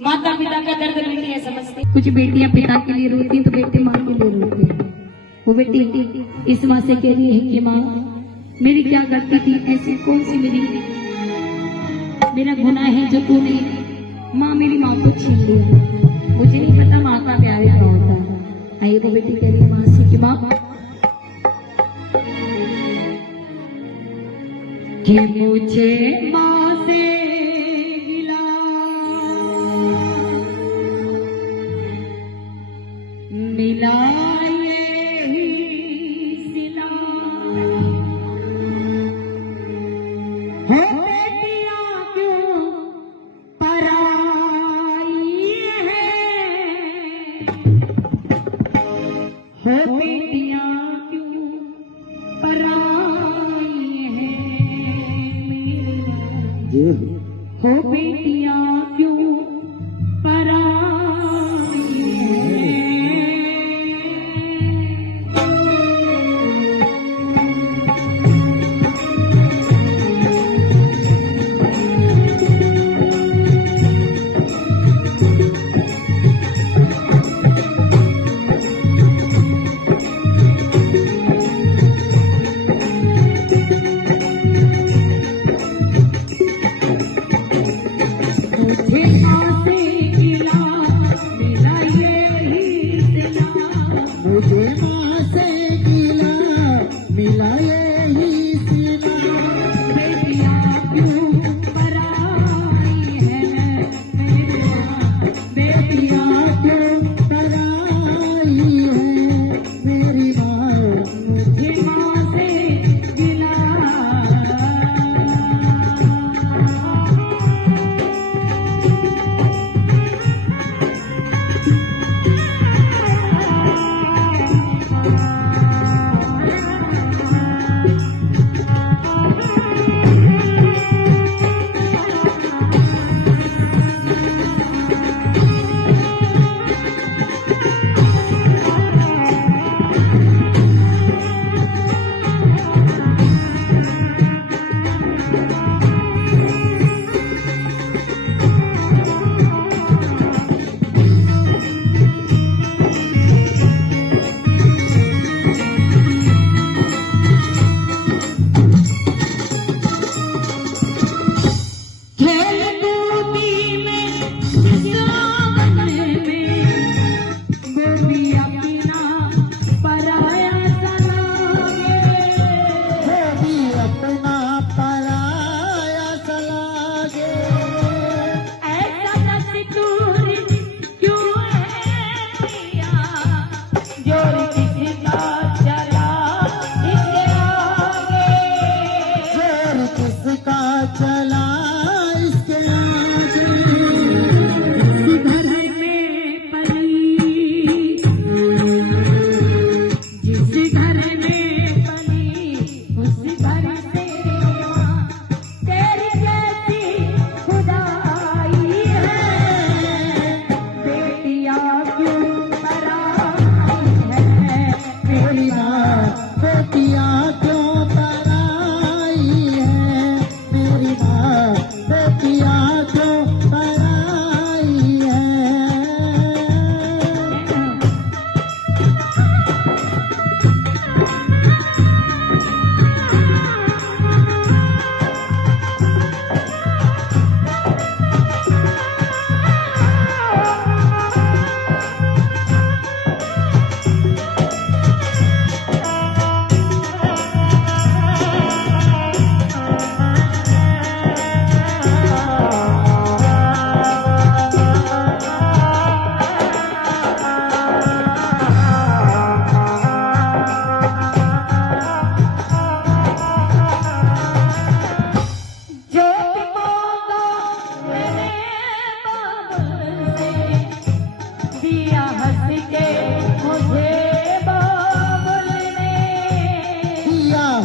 माता पिता का दर्द बेटी है समझती। कुछ बेटियां पिता के लिए रोती तो बेटे माँ के लिए रोते हैं। वो बेटी इस माँ से कह रही है कि माँ मेरी क्या गलती थी, ऐसी कौन सी मेरा गुनाह है जो तूने माँ मेरी माँ को छीन लिया। मुझे नहीं पता माँ का प्यार क्या होता है। आइए वो बेटी कह रही है माँ से कि माँ कि मुझे माँ से गिला मिला बेटियां क्यों पराई हैं, हो बेटियां क्यों पराई हैं।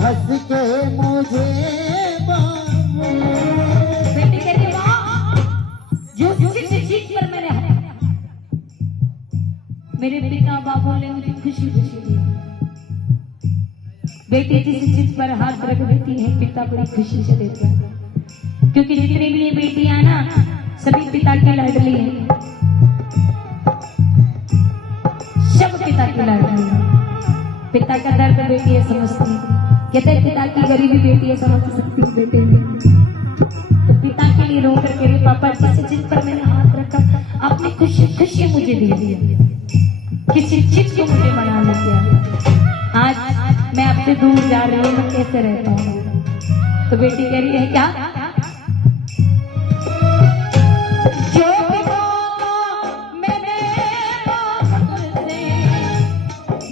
हंस के मुझे बेटी कह रही जो चीज पर मेरे पिता बाबू ने मुझे खुशी खुशी दी। बेटी जिस चीज पर हाथ रख देती है पिता बड़ी खुशी से देता है, क्योंकि जितनी भी ये बेटियां ना सभी पिता की लाडली है। कहते हैं पिता की गरीबी बेटी है समझ सकती हूँ बेटे ने। तो पिता के लिए रो करके रे पापा जैसे जिन पर मैंने हाथ रखा आपने खुशी खुशी मुझे दे दिया, किसी चीज को मुझे मना नहीं किया। आज मैं आपसे दूर जा रही हूँ, मैं कैसे रहता हूँ। तो बेटी कह रही है क्या, जो मैंने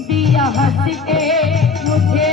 दिया हंस के मुझे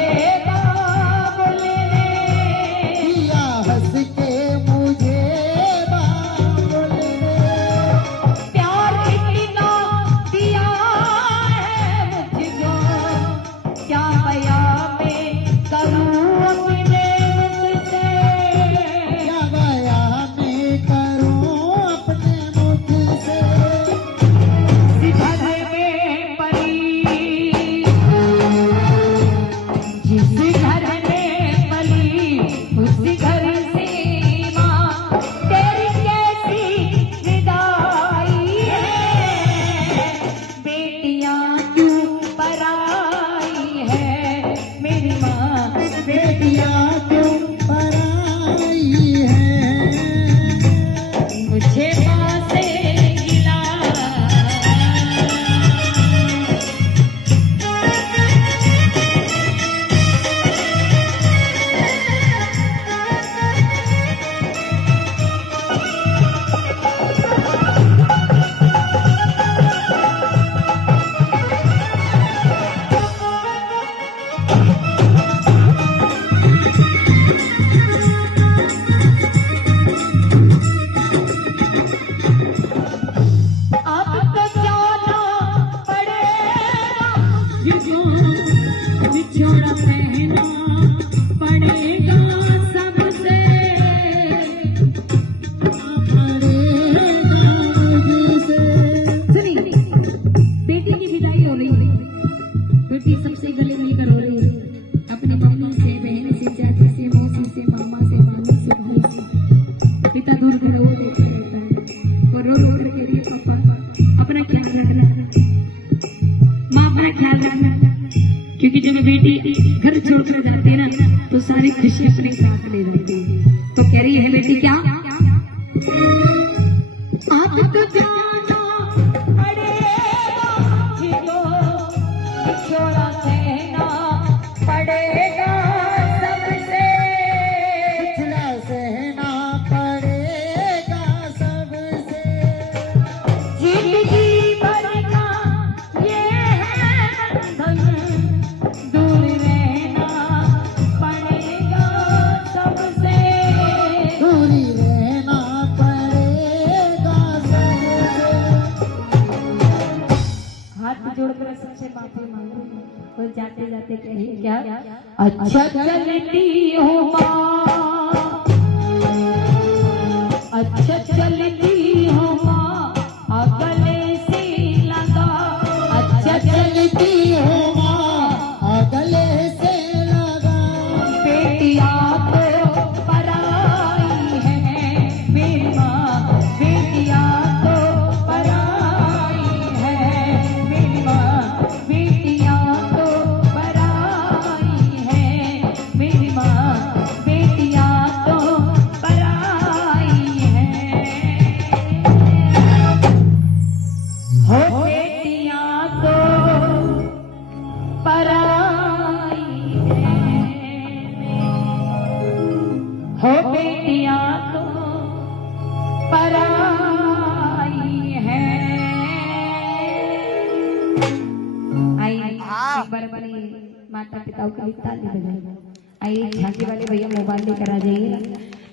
सबसे गले मिलकर हो रही है, अपनी मम्मी से, बहन से, चाची से, मौसी से, मामा से, मामी से, भाई से। पिता दूर दूर रो देता है और रो रो करके रही पापा अपना ख्याल रखना, माँ अपना ख्याल रखना, क्योंकि जब बेटी घर छोड़कर जाती है ना तो सारी खुशी अपने साथ ले जाती है। तो कह रही है बेटी क्या, आपको जाना पड़ेगा जियो, छोड़ा सहना पड़ेगा सबसे, पिछला सहना पड़ेगा सबसे, जिंदगी भर का ये है बंधन, दूर रहना पड़ेगा सबसे, दूरी रहना पड़ेगा सबसे। हाथ जोड़कर सबसे माफी मांगो और जाते जाते कहिए क्या, अच्छा चलती हो माँ, अच्छा चलती हो माँ, गले से लगा, अच्छा चलती हो माँ गले से लगा, बेटिया तो पराई है मेरी माँ, बेटिया तो पराई है मेरी माँ, बेटिया तो पराई है मेरी माँ, बेटिया तो पराई है, हो बेटियां तो पराई है, हो बेटियां तो पराई है। आइए एक बार हमारी माता पिताओं के लिए ताली बजाइए। आइए झांकी वाले भैया मोबाइल लेकर आ जाइए।